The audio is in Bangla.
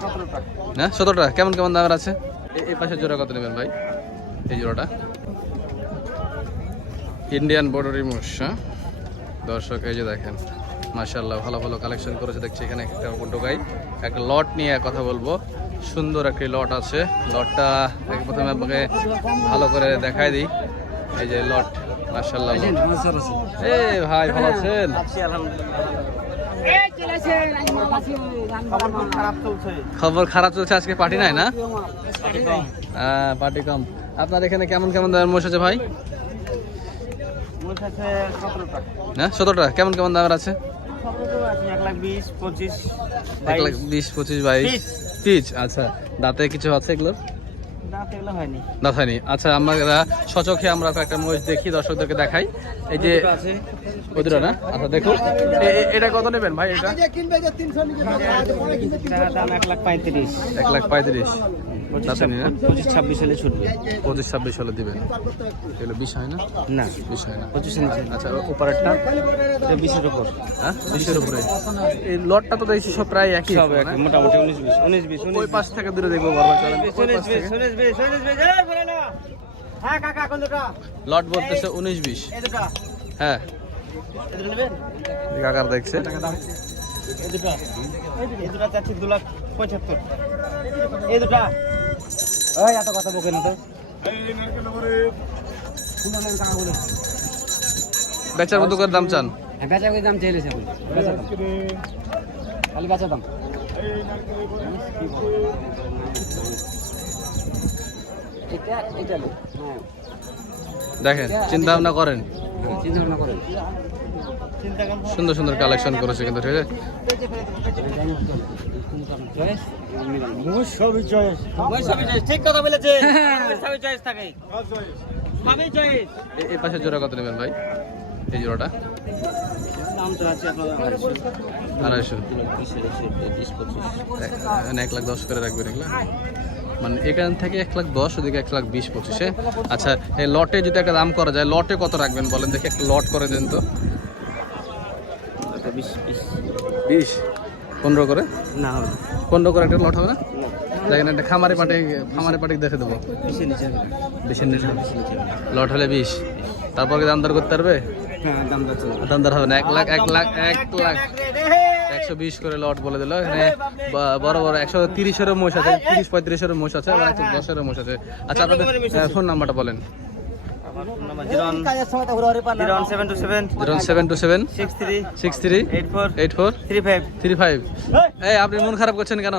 সতেরো টাকা। হ্যাঁ সতেরোটা কেমন কেমন দামের আছে? এ- এই পাশে জোড়া কত নেবেন ভাই? এই জোড়াটা? ইন্ডিয়ান বর্ডারি মোষ দর্শক এই যে দেখেন মাশাল্লাহ ভালো ভালো কালেকশন করেছে। দেখছি এখানে একটা টোকাই একটা লট নিয়ে কথা বলব। সুন্দর একটি লট আছে। লটটা প্রথমে আপনাকে ভালো করে দেখাই দিই। এই যে লট মাশাল্লাহ এ ভাই ভালো আছেন? আলহামদুলিল্লাহ। খবর খারাপ চলছে আজকে পার্টি নাই না? হ্যাঁ পার্টি কম। আপনার এখানে কেমন কেমন দামের মোষ আছে ভাই? হ্যাঁ সতেরোটা। কেমন কেমন দামের আছে? এক লাখ বিশ পঁচিশ বাইশ। পিচ আচ্ছা। দাঁতে কিছু আছে এগুলোর? দাঁত হয়নি। আচ্ছা আমরা সচক্ষে আমরা একটা মহিষ দেখি দর্শকদেরকে দেখাই। এই যে ওদের না? আচ্ছা এ- এটা কত নেবেন ভাই এটা? দাম এক লাখ পঁয়ত্রিশ। এক লাখ পঁয়ত্রিশ। দাঁত হয়নি না? পঁচিশ ছাব্বিশ হলে ছুটবে। পঁচিশ ছাব্বিশ হলে দিবেন? এগুলো হয় না? না। হয় না। পঁচিশের নিচে আচ্ছা উপরেরটা এটা বিশের ওপর হ্যাঁ? বিশের উপরে। এই লটটা তো দেখছি সব প্রায় একই সব এক মোটামুটি উনিশ বিশ উনিশ বিশ ওই পাশ থেকে দূরে দেখব বারবার চলেন। হ্যাঁ লট বলতেছে উনিশ বিশ। হ্যাঁ। কাকার দেখছে। এই দুটা চাচ্ছি দু লাখ পঁচাত্তর। এই দুটা। ওই এত কথা বকে না তো। বেচার মতো করে দাম চান? হ্যাঁ বেচা করে দাম চাইলে এখন খালি বেচা দাম। হ্যাঁ। দেখেন চিন্তা ভাবনা করেন। সুন্দর সুন্দর কালেকশন করেছে কিন্তু ঠিক আছে? ঠিক কথা বলেছে। এই পাশে জোড়া কত নেবেন ভাই? এই জোড়াটা? আড়াইশো। এক- এক লাখ দশ করে রাখবেন এগুলা? মানে এখান থেকে এক লাখ দশ ওদিকে এক লাখ বিশ পঁচিশে। আচ্ছা এই লটে যদি একটা দাম করা যায় লটে কত রাখবেন বলেন? দেখি একটা লট করে দেন তো। বিশ পনেরো করে? না পনেরো করে একটা লট হবে না? দেখেন একটা খামারি পাটি খামারি পাটি দেখে দেবো। বিশের নিচে লট হলে বিশ। তারপর দাম দর করতে পারবে? হ্যাঁ দাম যাচ্ছে দাম দর হবে না। এক লাখ এক লাখ এক লাখ। একশো বিশ করে লট বলে দিল এখানে বড় বড় একশো তিরিশেরও মোষ আছে তিরিশ পঁয়ত্রিশেরও মোষ আছে একশো দশেরও মোষ আছে আচ্ছা আপনাদের ফোন নাম্বারটা বলেন আমার phone number zero one zero one seven two seven zero seven two seven six three six three four eight four three five এই আপনি মন খারাপ করছেন কেন